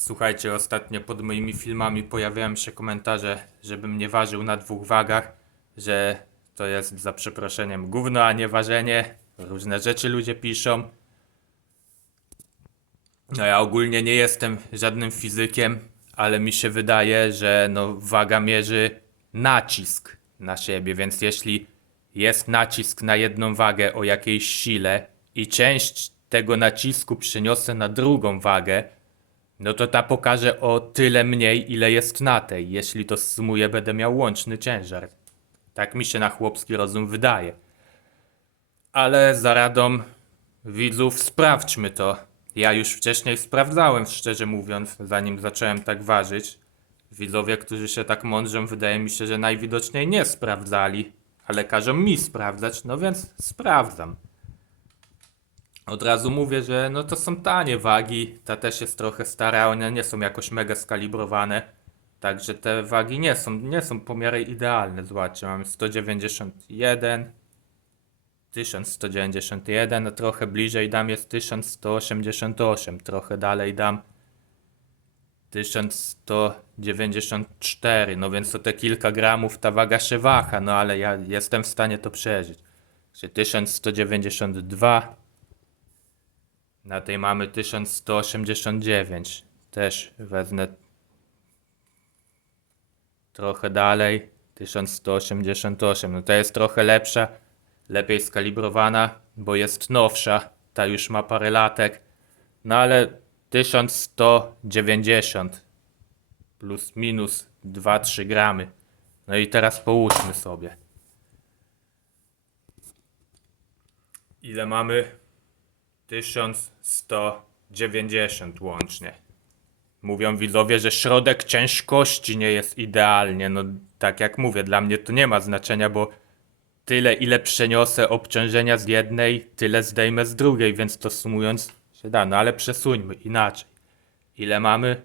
Słuchajcie, ostatnio pod moimi filmami pojawiają się komentarze, żebym nie ważył na dwóch wagach, że to jest za przeproszeniem gówno, a nie ważenie. Różne rzeczy ludzie piszą. No ja ogólnie nie jestem żadnym fizykiem, ale mi się wydaje, że no waga mierzy nacisk na siebie, więc jeśli jest nacisk na jedną wagę o jakiejś sile i część tego nacisku przeniosę na drugą wagę, no to ta pokaże o tyle mniej, ile jest na tej. Jeśli to sumuję, będę miał łączny ciężar. Tak mi się na chłopski rozum wydaje. Ale za radą widzów sprawdźmy to. Ja już wcześniej sprawdzałem, szczerze mówiąc, zanim zacząłem tak ważyć. Widzowie, którzy się tak mądrzą, wydaje mi się, że najwidoczniej nie sprawdzali, ale każą mi sprawdzać, no więc sprawdzam. Od razu mówię, że no to są tanie wagi, ta też jest trochę stara, one nie są jakoś mega skalibrowane. Także te wagi nie są, nie są pomiary idealne. Zobaczcie, mamy 191, 1191, a trochę bliżej dam jest 1188, trochę dalej dam 1194, no więc o te kilka gramów ta waga się waha, no ale ja jestem w stanie to przeżyć. Czy 1192, na tej mamy 1189, też wezmę trochę dalej, 1188, no to jest trochę lepsza, lepiej skalibrowana, bo jest nowsza, ta już ma parę latek, no ale 1190 plus minus 2-3 gramy. No i teraz połóżmy sobie. Ile mamy? 1190 łącznie. Mówią widzowie, że środek ciężkości nie jest idealnie. No tak jak mówię, dla mnie to nie ma znaczenia, bo tyle ile przeniosę obciążenia z jednej, tyle zdejmę z drugiej, więc to sumując się da. No ale przesuńmy inaczej. Ile mamy?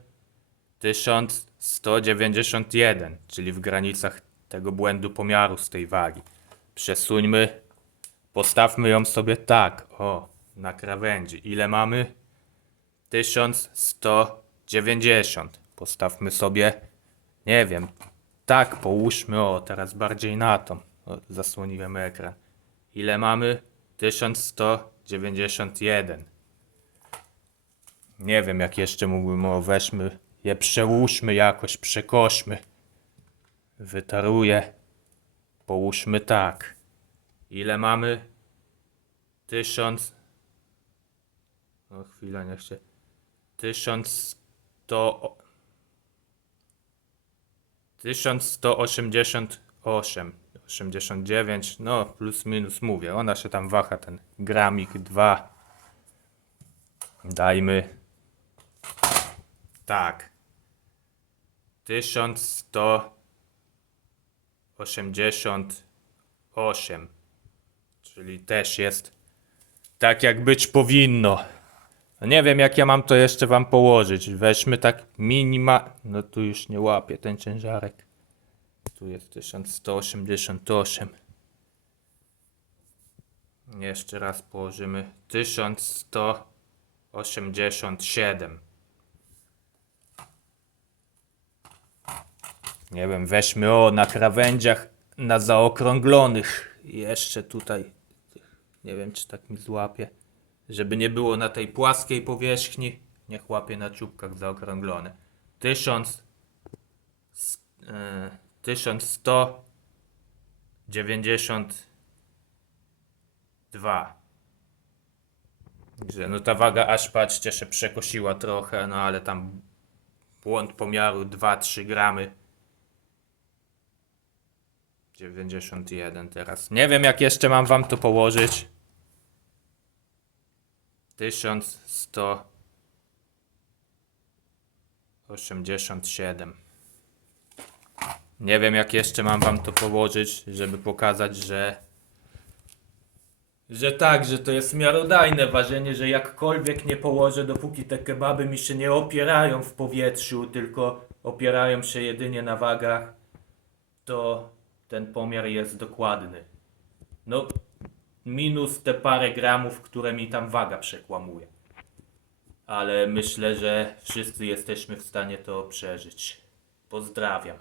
1191, czyli w granicach tego błędu pomiaru z tej wagi. Przesuńmy, postawmy ją sobie tak, o, na krawędzi. Ile mamy? 1190. Postawmy sobie, nie wiem, tak połóżmy, o, teraz bardziej na to. O, zasłoniłem ekran. Ile mamy? 1191. Nie wiem, jak jeszcze mógłbym, o, weźmy, je przełóżmy jakoś, przekośmy. Wytaruję. Połóżmy tak. Ile mamy? 1000. O, chwila, niech się. 1100. 1188. 89, no plus minus mówię, ona się tam waha, ten gramik 2. Dajmy. Tak. 1188. Czyli też jest tak, jak być powinno. No Nie wiem, jak ja mam to jeszcze wam położyć. Weźmy tak minima. No tu już nie łapię ten ciężarek. Tu jest 1188. Jeszcze raz położymy 1187. Nie wiem, weźmy o na krawędziach, na zaokrąglonych. Jeszcze tutaj. Nie wiem, czy tak mi złapie. Żeby nie było na tej płaskiej powierzchni. Niech łapie na czubkach zaokrąglone. 1000. s- e, 1192. Że no ta waga aż patrzcie się przekosiła trochę, no ale tam błąd pomiaru 2-3 gramy. 91 teraz. Nie wiem jak jeszcze mam wam to położyć. 1187. Nie wiem jak jeszcze mam wam to położyć, żeby pokazać, że że tak, że to jest miarodajne ważenie, że jakkolwiek nie położę, dopóki te kebaby mi się nie opierają w powietrzu, tylko opierają się jedynie na wagach, to ten pomiar jest dokładny. No, minus te parę gramów, które mi tam waga przekłamuje. ale myślę, że wszyscy jesteśmy w stanie to przeżyć. Pozdrawiam.